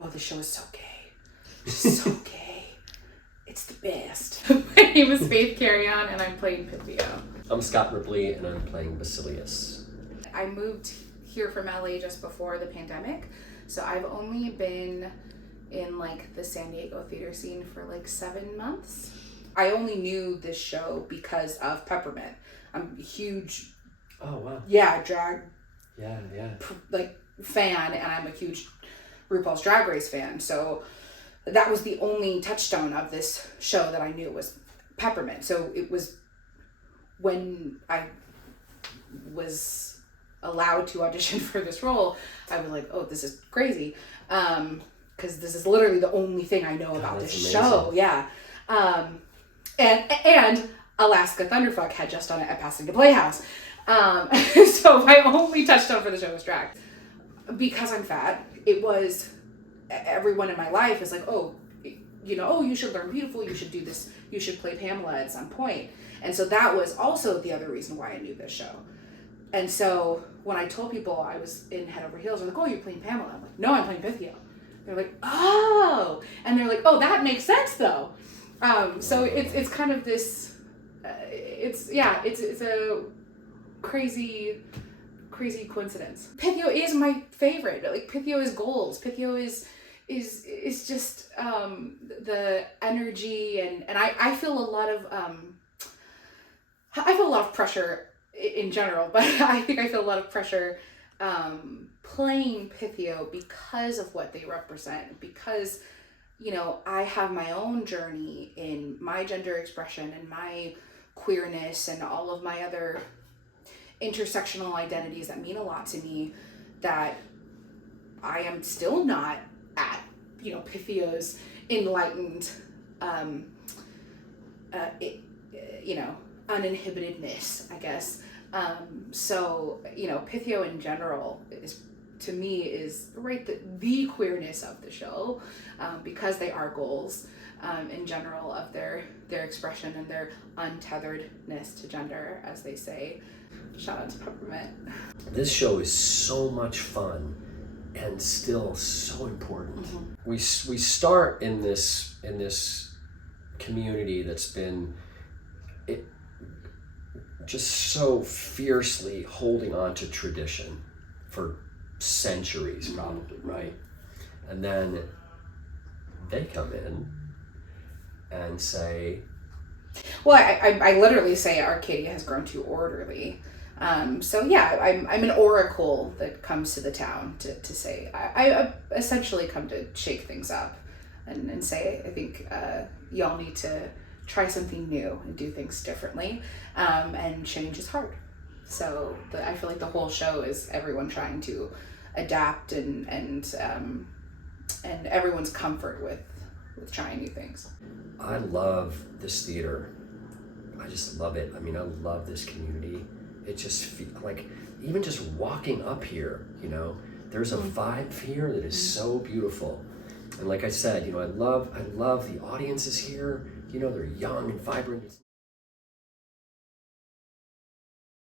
Oh, the show is so gay. So gay. It's the best. My name is Faith Carrion, and I'm playing Pythio. I'm Scott Ripley, and I'm playing Basilius. I moved here from LA just before the pandemic, so I've only been in like the San Diego theater scene for like 7 months. I only knew this show because of Peppermint. I'm a huge drag like fan, and I'm a huge RuPaul's Drag Race fan. So that was the only touchstone of this show that I knew was Peppermint. So it was when I was allowed to audition for this role, I was like, oh, this is crazy. Because this is literally the only thing I know about this show. Yeah. And Alaska Thunderfuck had just done it at Pasadena Playhouse. So my only touchstone for the show was drag. Because I'm fat, it was, everyone in my life is like, oh, you should learn beautiful, you should do this, you should play Pamela at some point. And so that was also the other reason why I knew this show. And so when I told people I was in Head Over Heels, they're like, oh, you're playing Pamela. I'm like, no, I'm playing Pythio. They're like, oh. And they're like, oh, that makes sense though. So it's kind of this, it's a crazy coincidence. Pythio is my favorite. Like, Pythio is goals. Pythio is just the energy, and I feel a lot of pressure in general, but I think I feel a lot of pressure playing Pythio because of what they represent, because I have my own journey in my gender expression and my queerness and all of my other intersectional identities that mean a lot to me, that I am still not at Pythio's enlightened uninhibitedness, I guess. So Pythio in general is, to me, is right the queerness of the show, because they are goals in general of their expression and their untetheredness to gender, as they say. Shout out to Peppermint. This show is so much fun and still so important. Mm-hmm. We start in this community that's been just so fiercely holding on to tradition for centuries, probably, mm-hmm. right? And then they come in and say, well, I literally say Arcadia has grown too orderly. So yeah, I'm an oracle that comes to the town to say, I essentially come to shake things up and say, I think y'all need to try something new and do things differently, and change is hard. So I feel like the whole show is everyone trying to adapt and everyone's comfort with trying new things. I love this theater. I just love it. I mean, I love this community. It just feels like, even just walking up here, there's a vibe here that is so beautiful. And like I said, I love the audiences here. They're young and vibrant.